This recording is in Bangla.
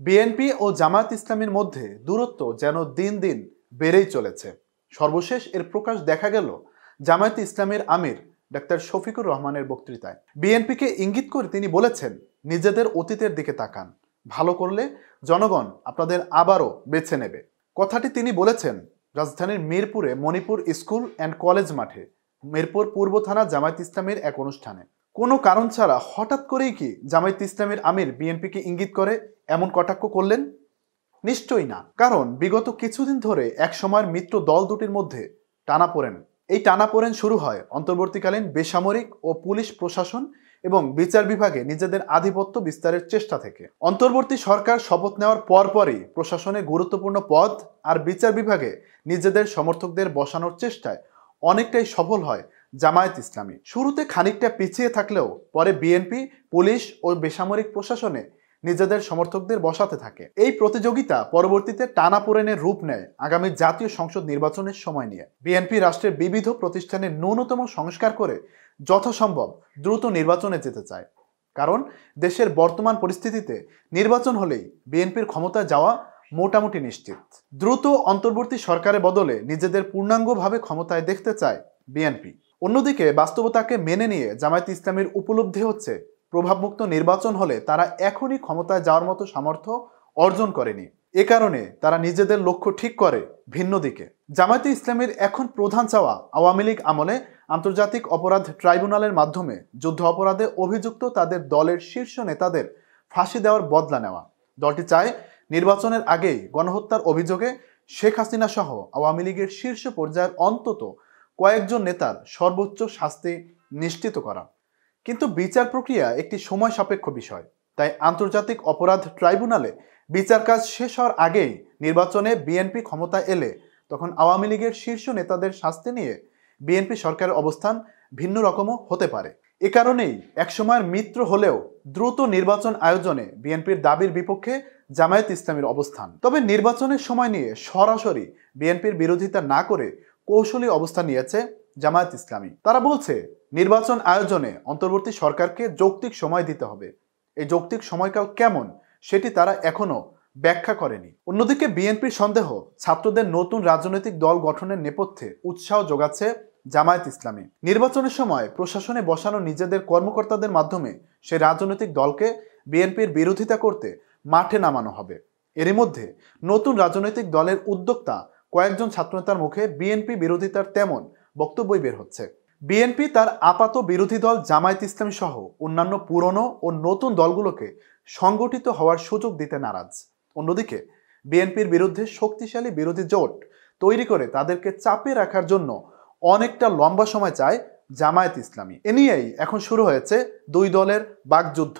বিএনপি ও জামায়াত ইসলামীর মধ্যে দূরত্ব যেন দিন দিন বেড়েই চলেছে। সর্বশেষ এর প্রকাশ দেখা গেল জামায়াত ইসলামীর আমির ডাক্তার শফিকুর রহমানের বক্তৃতায়। বিএনপিকে ইঙ্গিত করে তিনি বলেছেন, নিজেদের অতীতের দিকে তাকান, ভালো করলে জনগণ আপনাদের আবারও বেছে নেবে। কথাটি তিনি বলেছেন রাজধানীর মিরপুরে মণিপুর স্কুল অ্যান্ড কলেজ মাঠে মিরপুর পূর্ব থানা জামায়াত ইসলামীর এক অনুষ্ঠানে। কোনো কারণ ছাড়া হঠাৎ করেই কি জামায়াত ইসলামীর আমির বিএনপিকে ইঙ্গিত করে এমন কটাক্ষ করলেন? নিশ্চয়ই না, কারণ বিগত কিছুদিন ধরে এক সময়ের মিত্র দল দুটির মধ্যে টানাপোড়েন। এই টানাপোড়েন শুরু হয় অন্তর্বর্তীকালীন বেসামরিক ও পুলিশ প্রশাসন এবং বিচার বিভাগে নিজেদের আধিপত্য বিস্তারের চেষ্টা থেকে। অন্তর্বর্তী সরকার শপথ নেওয়ার পরপরই প্রশাসনে গুরুত্বপূর্ণ পদ আর বিচার বিভাগে নিজেদের সমর্থকদের বসানোর চেষ্টায় অনেকটাই সফল হয় জামায়াত ইসলামী। শুরুতে খানিকটা পিছিয়ে থাকলেও পরে বিএনপি, পুলিশ ও বেসামরিক প্রশাসনে নিজেদের সমর্থকদের বসাতে থাকে। এই প্রতিযোগিতা পরবর্তীতে টানাপোড়েনের রূপ নেয় আগামী জাতীয় সংসদ নির্বাচনের সময় নিয়ে। বিএনপি রাষ্ট্রের বিবিধ প্রতিষ্ঠানের ন্যূনতম সংস্কার করে যথাসম্ভব দ্রুত নির্বাচনে যেতে চায়, কারণ দেশের বর্তমান পরিস্থিতিতে নির্বাচন হলেই বিএনপির ক্ষমতায় যাওয়া মোটামুটি নিশ্চিত। দ্রুত অন্তর্বর্তী সরকারের বদলে নিজেদের পূর্ণাঙ্গভাবে ক্ষমতায় দেখতে চায় বিএনপি। অন্যদিকে বাস্তবতাকে মেনে নিয়ে জামায়াত ইসলামীর উপলব্ধি হচ্ছে, প্রভাবমুক্ত নির্বাচন হলে তারা এখনই ক্ষমতায় যাওয়ার মতো সামর্থ্য অর্জন করেনি। এ কারণে তারা নিজেদের লক্ষ্য ঠিক করে ভিন্ন দিকে। জামায়াতে ইসলামীর এখন প্রধান চাওয়া আওয়ামী লীগ আমলে আন্তর্জাতিক অপরাধ ট্রাইব্যুনালের মাধ্যমে যুদ্ধ অপরাধে অভিযুক্ত তাদের দলের শীর্ষ নেতাদের ফাঁসি দেওয়ার বদলা নেওয়া। দলটি চায় নির্বাচনের আগেই গণহত্যার অভিযোগে শেখ হাসিনা সহ আওয়ামী লীগের শীর্ষ পর্যায়ের অন্তত কয়েকজন নেতার সর্বোচ্চ শাস্তি নিশ্চিত করা। কিন্তু বিচার প্রক্রিয়া একটি সময় সাপেক্ষ বিষয়, তাই আন্তর্জাতিক অপরাধ ট্রাইব্যুনালে বিচার কাজ শেষ হওয়ার আগেই নির্বাচনে বিএনপি ক্ষমতায় এলে তখন আওয়ামী লীগের শীর্ষ নেতাদের শাস্তি নিয়ে বিএনপি সরকারের অবস্থান ভিন্ন রকমও হতে পারে। এ কারণেই একসময়ের মিত্র হলেও দ্রুত নির্বাচন আয়োজনে বিএনপির দাবির বিপক্ষে জামায়াত ইসলামীর অবস্থান। তবে নির্বাচনের সময় নিয়ে সরাসরি বিএনপির বিরোধিতা না করে কৌশলী অবস্থান নিয়েছে জামায়াত ইসলামী। তারা বলছে, নির্বাচন আয়োজনে অন্তর্বর্তী সরকারকে যৌক্তিক সময় দিতে হবে। এই যৌক্তিক সময়কাল কেমন সেটি তারা এখনো ব্যাখ্যা করেনি। অন্যদিকে বিএনপির সন্দেহ, ছাত্রদের নতুন রাজনৈতিক দল গঠনের নেপথ্যে উৎসাহ যোগাচ্ছে জামায়াত ইসলামী। নির্বাচনের সময় প্রশাসনে বসানো নিজেদের কর্মকর্তাদের মাধ্যমে সেই রাজনৈতিক দলকে বিএনপির বিরোধিতা করতে মাঠে নামানো হবে। এরই মধ্যে নতুন রাজনৈতিক দলের উদ্যোক্তা কয়েকজন ছাত্রনেতার মুখে বিএনপি বিরোধিতার তেমন বক্তব্যই বের হচ্ছে। বিএনপি তার আপাত বিরোধী দল জামায়াত ইসলামী সহ অন্যান্য পুরনো ও নতুন দলগুলোকে সংগঠিত হওয়ার সুযোগ দিতে নারাজ। অন্যদিকে বিএনপির বিরুদ্ধে শক্তিশালী বিরোধী জোট তৈরি করে তাদেরকে চাপে রাখার জন্য অনেকটা লম্বা সময় চায় জামায়াত ইসলামী। এ নিয়েই এখন শুরু হয়েছে দুই দলের বাকযুদ্ধ।